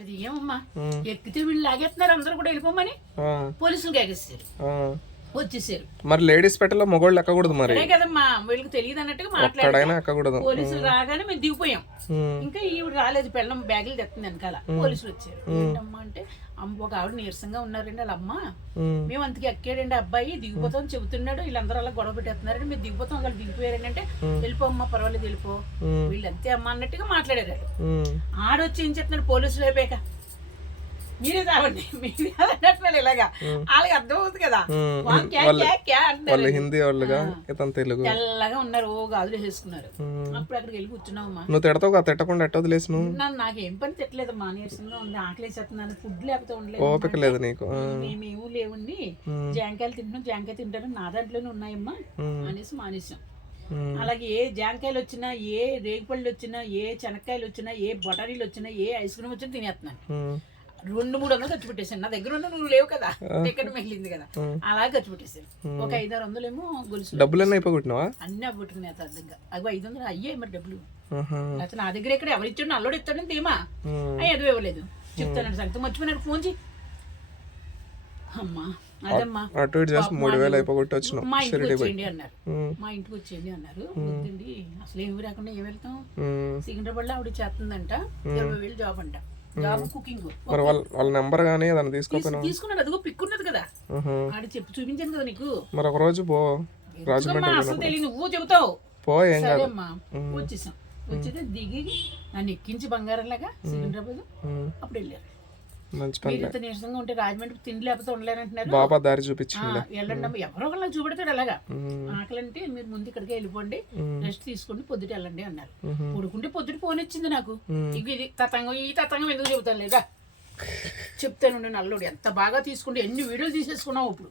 అది ఏమమ్మా? ఎక్కితే వీళ్ళు లాగేస్తున్నారు అందరూ కూడా వెళ్ళిపోమని పోలీసులు ఎగేస్తారు. వచ్చేసారు. మరి లేడీస్ పెట్టలో మగోళ్ళు ఎక్కకూడదు మరి. కదమ్మా వీళ్ళకి తెలియదు అన్నట్టుగా మాట్లాడారు పోలీసులు రాగానే మేము దిగిపోయాం. ఇంకా ఈవిడ రాలేదు పెళ్ళం బ్యాగులు తెస్తుంది వెనకాల. పోలీసులు వచ్చారు. ఏంటమ్మా అంటే అమ్మ ఒక ఆవిడ నీరసంగా ఉన్నారండి వాళ్ళ అమ్మ. మేము అంతకి ఎక్కాడండి అబ్బాయి దిగిపోతాం చెబుతున్నాడు. వీళ్ళందరూ అలా గొడవ పెట్టేస్తున్నారండి. మీరు దిగిపోతాం వాళ్ళు దిగిపోయారండి అంటే వెళ్ళిపో అమ్మా పర్వాలేదు వెళ్ళిపో. ఉమ్, వీళ్ళు అంతే అమ్మ అన్నట్టుగా మాట్లాడారు. ఆడొచ్చి ఏం చెప్తున్నాడు పోలీసులు అయిపోయాక. మీరే తావండి మీరే అన్నట్లు ఇలాగా. వాళ్ళకి అర్థం అవుతుంది కదా వాళ్ళు హిందీ వాళ్ళుగా ఇతను తెలుగు. తెల్లగా ఉన్నారు ఓ గాజులు వేసుకున్నారు. అప్పుడు అక్కడికి వెళ్ళి కూర్చున్నామమ్మా నువ్వు తిడతావు కదా తిట్టకుండా ఎట్ట వదిలేసి నువ్వు? నాకేం పని తిట్టలేదు మా నీరసంగా ఉంది ఆకలేసేస్తున్నాను ఫుడ్ లేకపోతే ఉండలేదు ఓపిక లేదు నీకు. మేమేమో లేవండి. జాంకాయలు తింటున్నాం జాంకాయ తింటాను నా దాంట్లోనే ఉన్నాయమ్మా. అనేసి మానేసాం అలాగే ఏ జాంకాయలు వచ్చినా ఏ రేగిపళ్ళు వచ్చినా ఏ చెనక్కాయలు వచ్చినా ఏ బొటానీలు వచ్చినా ఏ ఐస్ క్రీమ్ వచ్చినా తినేస్తున్నాను. రెండు మూడు వందలు ఖర్చు పెట్టేశాను. నా దగ్గర ఉన్న నువ్వు లేవు కదా. టికెట్ మిగిలింది కదా. అలా ఖర్చు పెట్టేశాను ఒక ఐదారు వందలేమో గొలుసు డబ్బులన్నీ అయిపోగొట్టినావా? అన్ని అవ్వట్టుకున్నాయి అర్థంగా. అవి ఐదు వందలు అయ్యాయి మరి డబ్బులు. లేకపోతే నా దగ్గర ఎక్కడ ఎవరు ఇచ్చాడు అల్లుడు ఇస్తాడని ఉమ్, అయ్యి అది ఇవ్వలేదు. చెప్తానండి సంగతి. మర్చిపోయినాడు. ఫోన్ చేయి. అమ్మా అదమ్మా. అటు ఇటు చేసి మూడు వేలు మా ఇంటికి వచ్చేయండి అన్నారు. మా ఇంటికి వచ్చేయండి అన్నారు. వద్దండి. అసలు ఏమి రాకుండా ఏం వెళ్తాం. సికింద్రాబాద్లో ఆవిడ చేస్తుందంట. ఇరవై వేలు జాబ్ అంట. జాబ్ కుకింగ్ మరి వాళ్ళ వాళ్ళ నెంబర్ కానీ ఏదైనా తీసుకోపోయినా తీసుకున్నాడు. అదిగో పిక్కున్నది కదా. ఆడ చెప్పి చూపించాను కదా నీకు. మరి ఒక రోజు పో. ఎందుకమ్మా? అసలు తెలియదు నువ్వు చెబుతావు. పో ఏం కాదు. అమ్మా. వచ్చేసాం. వచ్చేది దిగి నన్ను ఎక్కించి బంగారం లాగా సికింద్రాబాద్ అప్పుడు వెళ్ళారు. మంచి పని నీరసంగా ఉంటే రాజమండ్రి తిండి లేకపోతే ఉండలేరంటున్నారు బాబా దారి ఆ, చూపించింది వెళ్ళండి అమ్మ. ఎవరో ఒకళ్ళు చూపెడతాడు అలాగా. ఉమ్, ఆకలి అంటే మీరు ముందు ఇక్కడికి వెళ్ళిపోండి. రెస్ట్ తీసుకోండి పొద్దుట వెళ్ళండి అన్నారు. పడుకుంటే పొద్దుట ఫోన్ ఇచ్చింది నాకు. ఇక ఇది తతంగం ఈ తతంగం ఎందుకు చెబుతాను లేదా? చెప్తాను నల్లుడు. ఎంత బాగా తీసుకుంటే ఎన్ని వీడియోలు తీసేసుకున్నావు ఇప్పుడు?